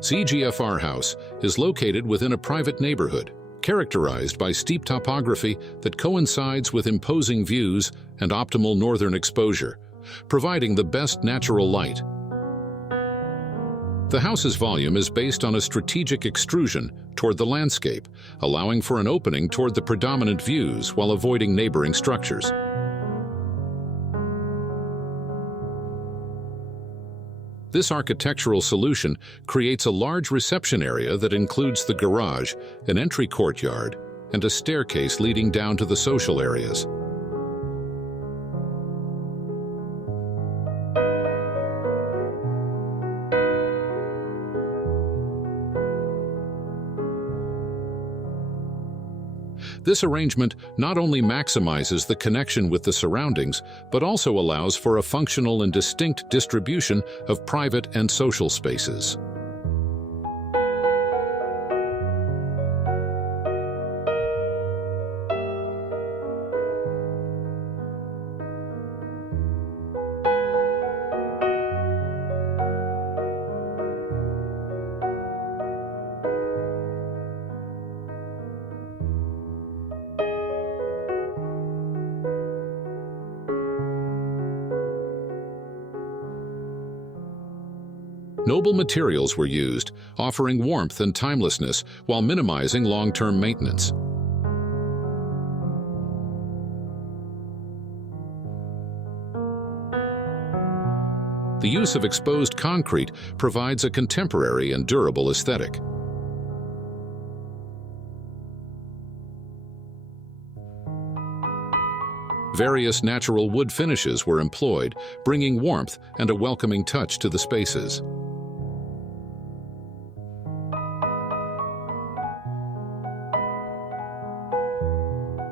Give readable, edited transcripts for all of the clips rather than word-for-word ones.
CGFR House is located within a private neighborhood, characterized by steep topography that coincides with imposing views and optimal northern exposure, providing the best natural light. The house's volume is based on a strategic extrusion toward the landscape, allowing for an opening toward the predominant views while avoiding neighboring structures. This architectural solution creates a large reception area that includes the garage, an entry courtyard, and a staircase leading down to the social areas. This arrangement not only maximizes the connection with the surroundings, but also allows for a functional and distinct distribution of private and social spaces. Noble materials were used, offering warmth and timelessness while minimizing long-term maintenance. The use of exposed concrete provides a contemporary and durable aesthetic. Various natural wood finishes were employed, bringing warmth and a welcoming touch to the spaces.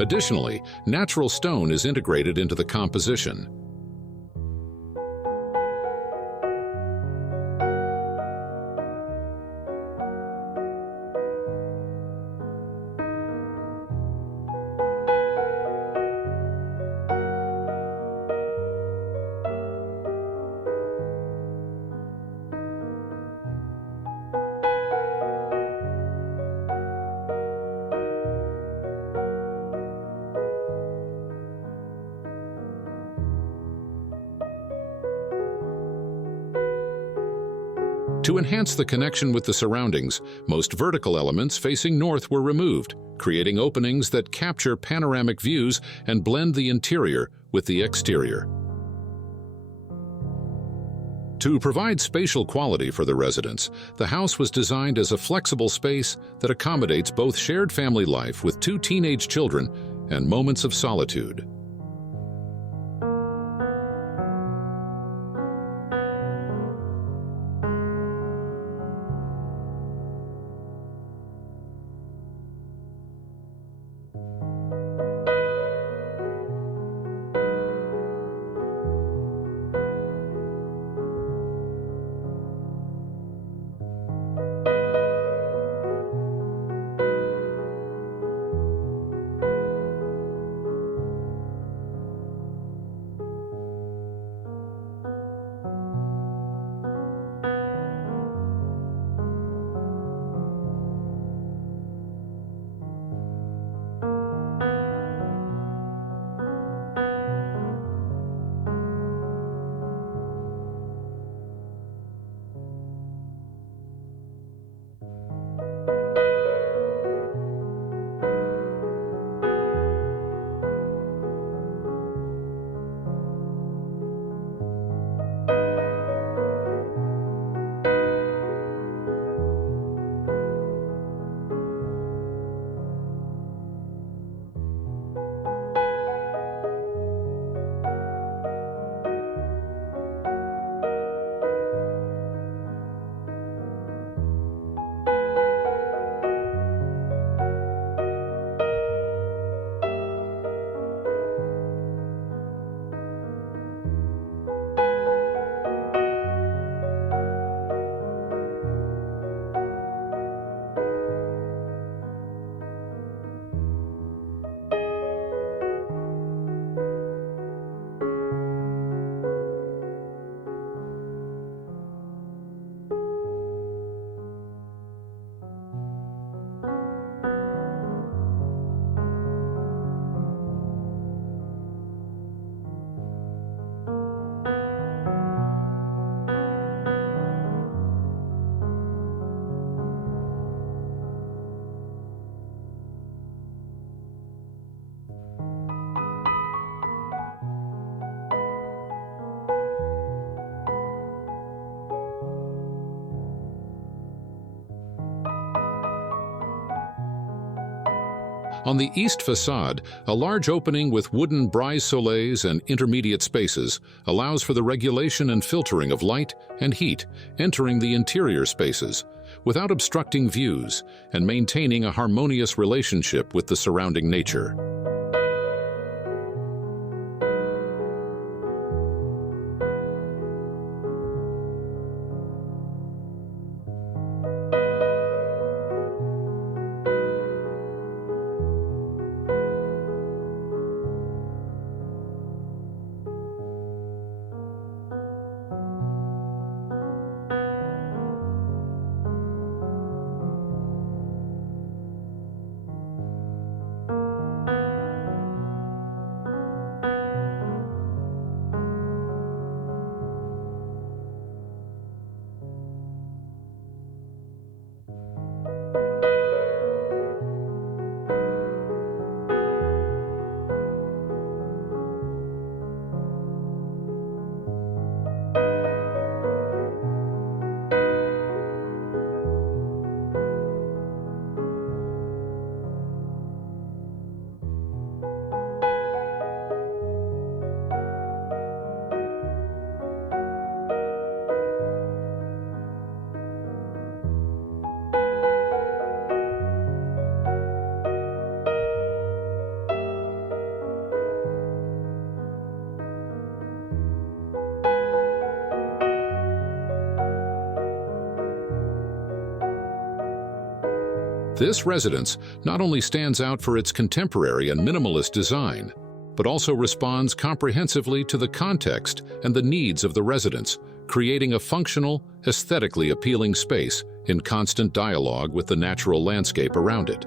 Additionally, natural stone is integrated into the composition. To enhance the connection with the surroundings, most vertical elements facing north were removed, creating openings that capture panoramic views and blend the interior with the exterior. To provide spatial quality for the residents, the house was designed as a flexible space that accommodates both shared family life with 2 teenage children and moments of solitude. On the east facade, a large opening with wooden brise-soleils and intermediate spaces allows for the regulation and filtering of light and heat entering the interior spaces without obstructing views and maintaining a harmonious relationship with the surrounding nature. This residence not only stands out for its contemporary and minimalist design, but also responds comprehensively to the context and the needs of the residents, creating a functional, aesthetically appealing space in constant dialogue with the natural landscape around it.